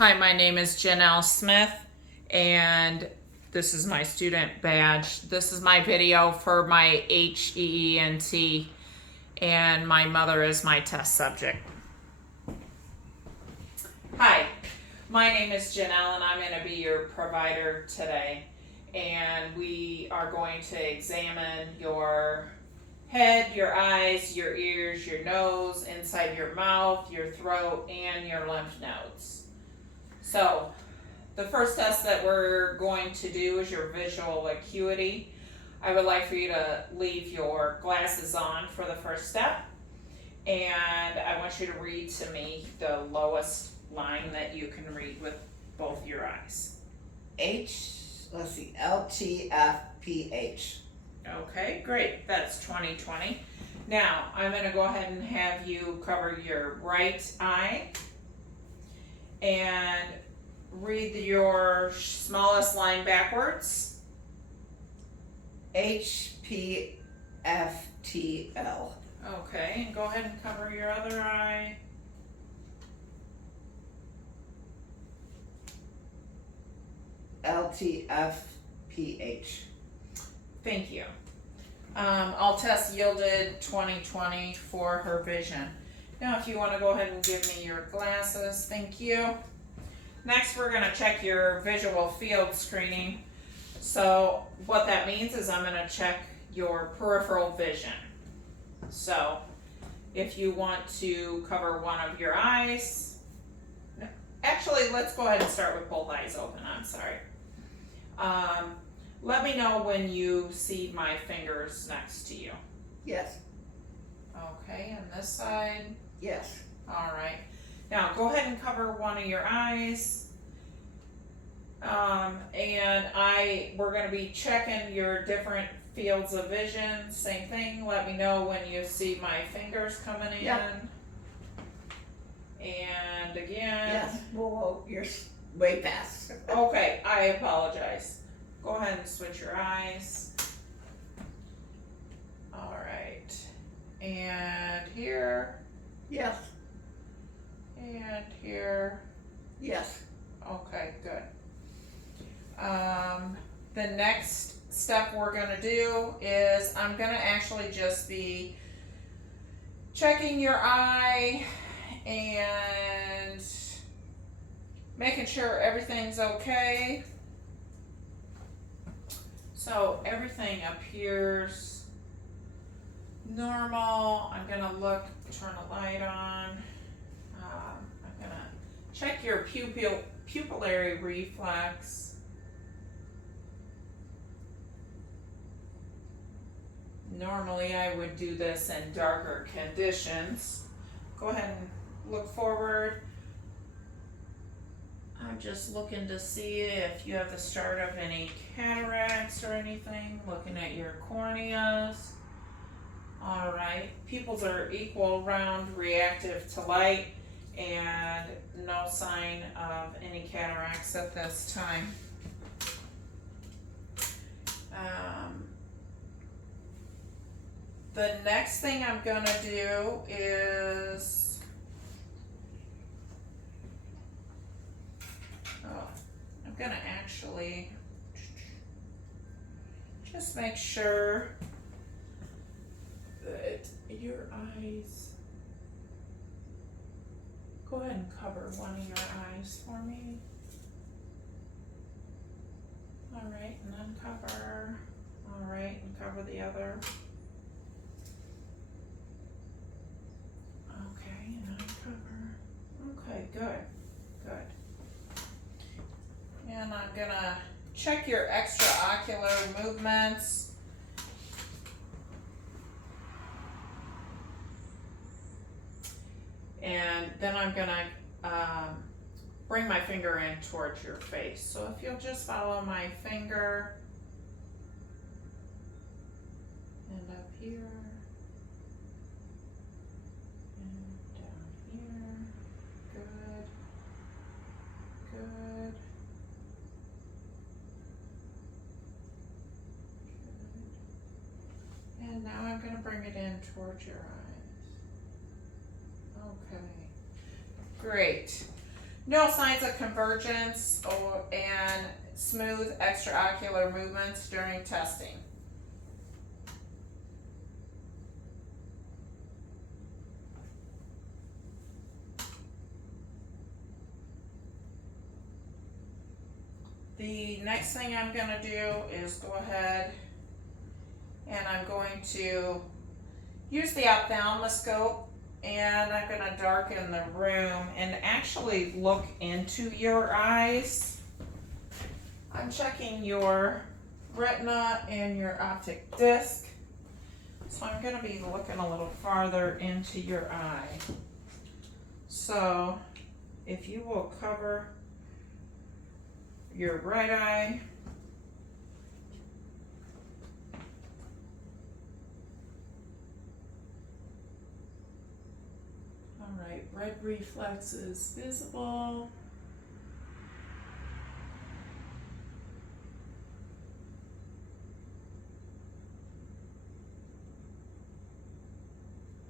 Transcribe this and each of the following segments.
Hi, my name is Janelle Smith, and this is my student badge. This is my video for my HEENT, and my mother is my test subject. Hi, my name is Janelle, and I'm going to be your provider today. And we are going to examine your head, your eyes, your ears, your nose, inside your mouth, your throat, and your lymph nodes. So, the first test that we're going to do is your visual acuity. I would like for you to leave your glasses on for the first step. And I want you to read to me the lowest line that you can read with both your eyes. LTFPH. Okay, great. That's 20/20. Now, I'm going to go ahead and have you cover your right eye and read your smallest line backwards. HPFTL. Okay, and go ahead and cover your other eye. LTFPH. Thank you. All tests yielded 20/20 for her vision. Now, if you want to go ahead and give me your glasses, thank you. Next, we're going to check your visual field screening. So, what that means is I'm going to check your peripheral vision. So, if you want to cover one of your eyes, actually, let's go ahead and start with both eyes open. I'm sorry. Let me know when you see my fingers next to you. Yes. Okay, and this side. Yes. All right. Now go ahead and cover one of your eyes. We're going to be checking your different fields of vision. Same thing. Let me know when you see my fingers coming in. Yep. And again. Yes. Whoa, you're way past. Okay, I apologize. Go ahead and switch your eyes. All right. And here. Yes. And here. Yes. Okay, good. The next step we're going to do is I'm going to actually just be checking your eye and making sure everything's okay. So everything appears normal. I'm going to turn the light on. I'm going to check your pupillary reflex. Normally I would do this in darker conditions. Go ahead and look forward. I'm just looking to see if you have the start of any cataracts or anything. Looking at your corneas. All right, pupils are equal, round, reactive to light, and no sign of any cataracts at this time. The next thing I'm going to do is I'm going to actually just make sure that your eyes, go ahead and cover one of your eyes for me. All right, and then cover. All right, and cover the other. Okay, and uncover. Okay, good. And I'm gonna check your extraocular movements. And then I'm gonna bring my finger in towards your face. So if you'll just follow my finger and up here. And now I'm going to bring it in towards your eyes. Okay, great. No signs of convergence and smooth extraocular movements during testing. The next thing I'm going to do is go ahead and I'm going to use the ophthalmoscope and I'm going to darken the room and actually look into your eyes. I'm checking your retina and your optic disc. So I'm going to be looking a little farther into your eye. So if you will cover your right eye. All right, red reflex is visible.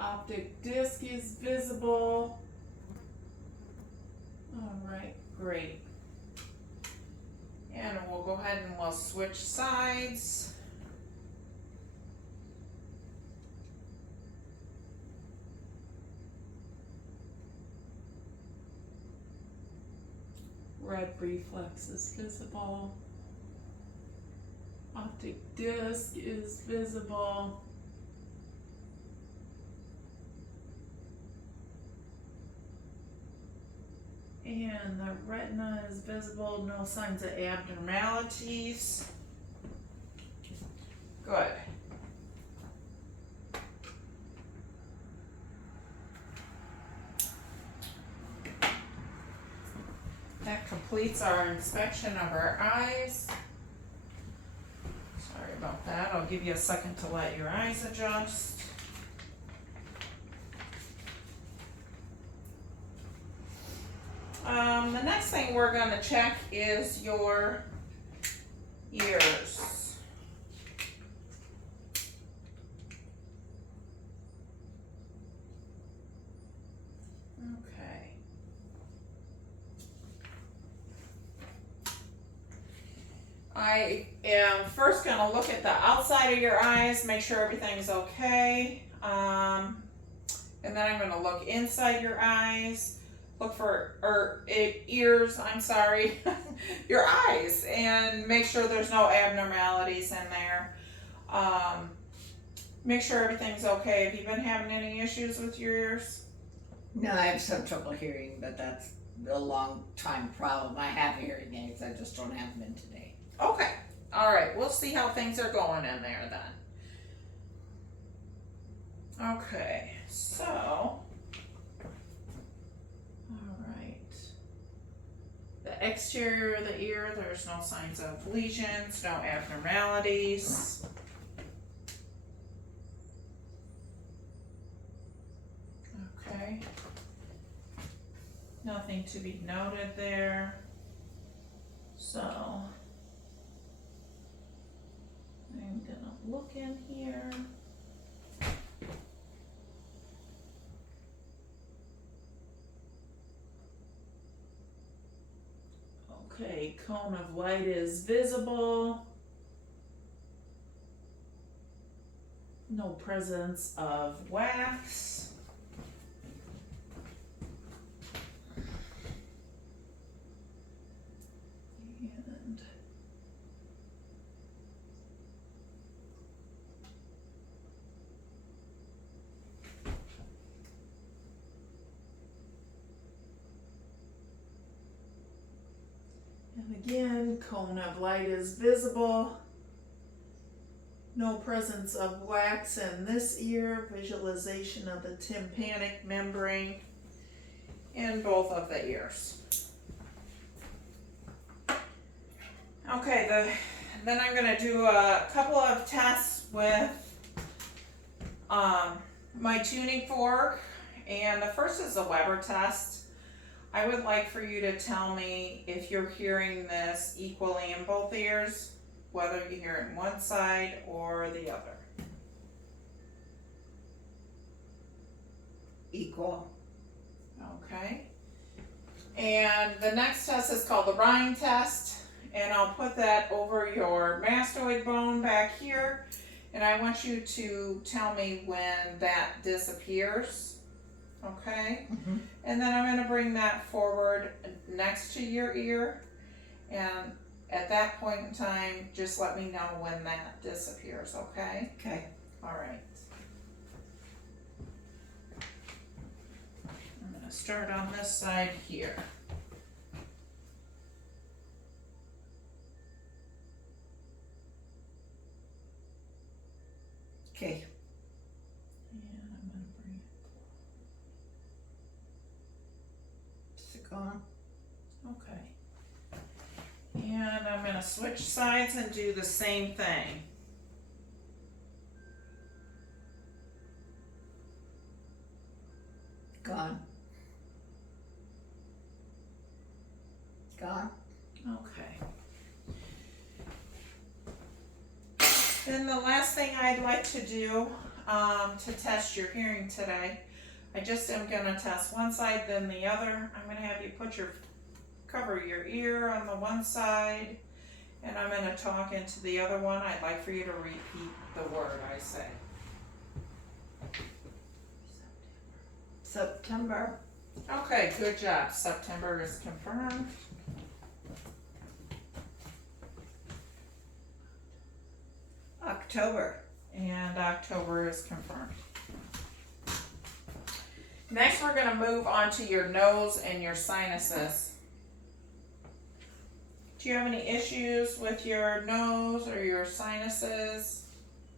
Optic disc is visible. All right, great. And we'll go ahead and we'll switch sides. Red reflex is visible. Optic disc is visible. And the retina is visible, no signs of abnormalities. Good. That completes our inspection of our eyes. Sorry about that. I'll give you a second to let your eyes adjust. The next thing we're going to check is your ears. Okay. I am first going to look at the outside of your eyes, make sure everything's okay. And then I'm going to look inside your eyes. Look for ears, I'm sorry, your eyes, and make sure there's no abnormalities in there. Make sure everything's okay. Have you been having any issues with your ears? No, I have some trouble hearing, but that's a long time problem. I have hearing aids, I just don't have them in today. Okay, all right, we'll see how things are going in there then. Okay, so the exterior of the ear, there's no signs of lesions, no abnormalities. Okay. Nothing to be noted there. So I'm gonna look in here. Okay, cone of light is visible. No presence of wax. And again, cone of light is visible. No presence of wax in this ear. Visualization of the tympanic membrane in both of the ears. Okay, then I'm going to do a couple of tests with my tuning fork. And the first is the Weber test. I would like for you to tell me if you're hearing this equally in both ears, whether you hear it in one side or the other. Equal. Okay. And the next test is called the Rhine test, and I'll put that over your mastoid bone back here, and I want you to tell me when that disappears, okay? Mhm. And then I'm gonna bring that forward next to your ear, and at that point in time, just let me know when that disappears, okay? Okay. All right. I'm gonna start on this side here. Okay. And I'm gonna bring Is it gone? okay. And I'm gonna switch sides and do the same thing. Gone. Gone. Okay. Then the last thing I'd like to do to test your hearing today, I just am gonna test one side then the other. I'm gonna have you cover your ear on the one side, and I'm gonna talk into the other one. I'd like for you to repeat the word I say. September. Okay, good job. September is confirmed. October. And October is confirmed. Next, we're going to move on to your nose and your sinuses. Do you have any issues with your nose or your sinuses?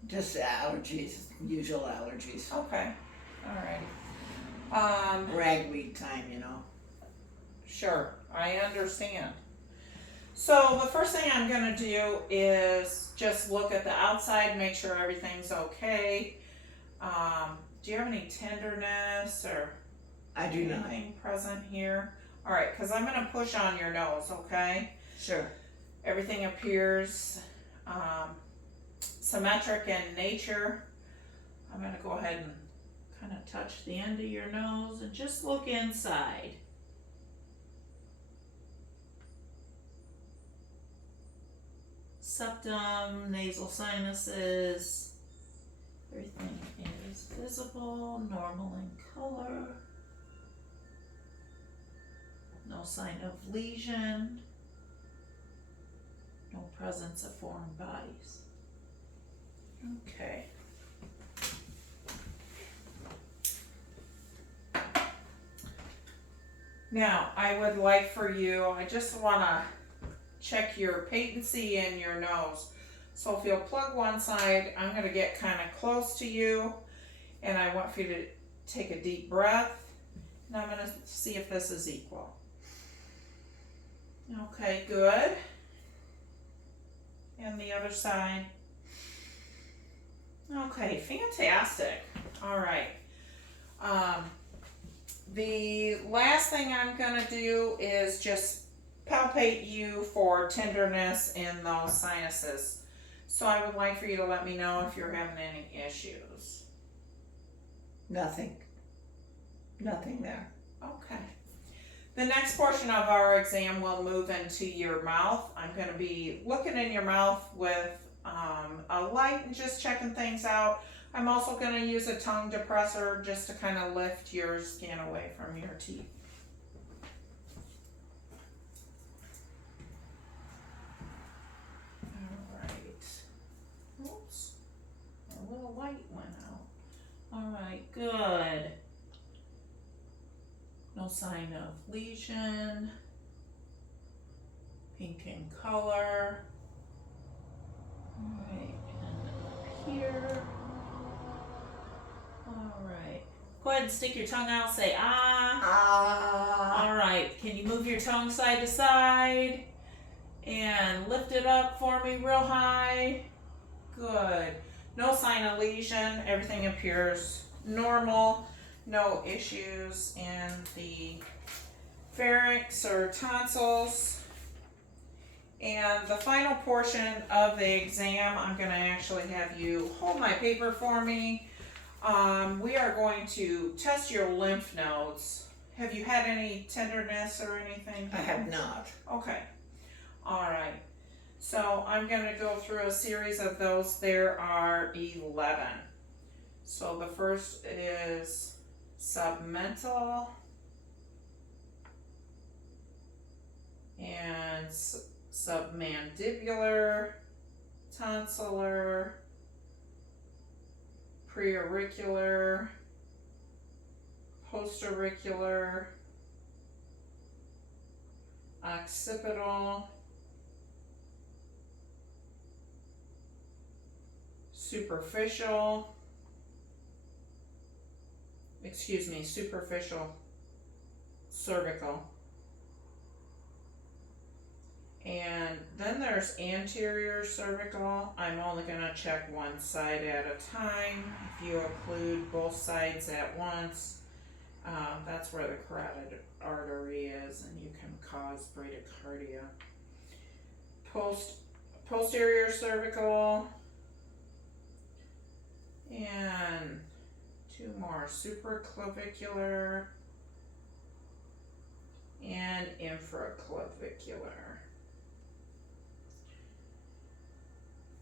Just allergies, usual allergies. Okay, alrighty. Ragweed time, you know. Sure, I understand. So the first thing I'm going to do is just look at the outside, make sure everything's okay. Do you have any tenderness or I do not. anything present here? All right, because I'm going to push on your nose, okay? Sure. Everything appears symmetric in nature. I'm going to go ahead and kind of touch the end of your nose and just look inside. Septum, nasal sinuses, everything is visible, normal in color. No sign of lesion. No presence of foreign bodies. Okay. Now, I would like for you, I just want to check your patency in your nose. So if you'll plug one side, I'm going to get kind of close to you, and I want for you to take a deep breath, and I'm going to see if this is equal. Okay, good. And the other side. Okay, fantastic. All right. The last thing I'm going to do is just palpate you for tenderness in those sinuses. So I would like for you to let me know if you're having any issues. Nothing. Nothing there. Okay. The next portion of our exam will move into your mouth. I'm going to be looking in your mouth with a light and just checking things out. I'm also going to use a tongue depressor just to kind of lift your skin away from your teeth. All right. Oops. A little light went out. All right, good. No sign of lesion. Pink in color. All right, and up here. All right. Go ahead and stick your tongue out. Say ah. Ah. All right. Can you move your tongue side to side and lift it up for me real high? Good. No sign of lesion. Everything appears normal. No issues in the pharynx or tonsils. And the final portion of the exam, I'm going to actually have you hold my paper for me. We are going to test your lymph nodes. Have you had any tenderness or anything? I have not. Okay. All right. So I'm going to go through a series of those. There are 11. So the first is submental and submandibular, tonsillar, preauricular, postauricular, occipital, superficial cervical. And then there's anterior cervical. I'm only going to check one side at a time. If you occlude both sides at once, that's where the carotid artery is, and you can cause bradycardia. Posterior cervical, and two more, supraclavicular and infraclavicular.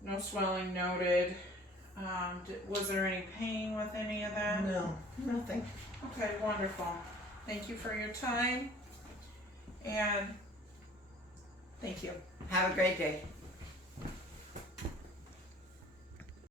No swelling noted. Was there any pain with any of that? No, nothing. Okay, wonderful. Thank you for your time, and thank you. Have a great day.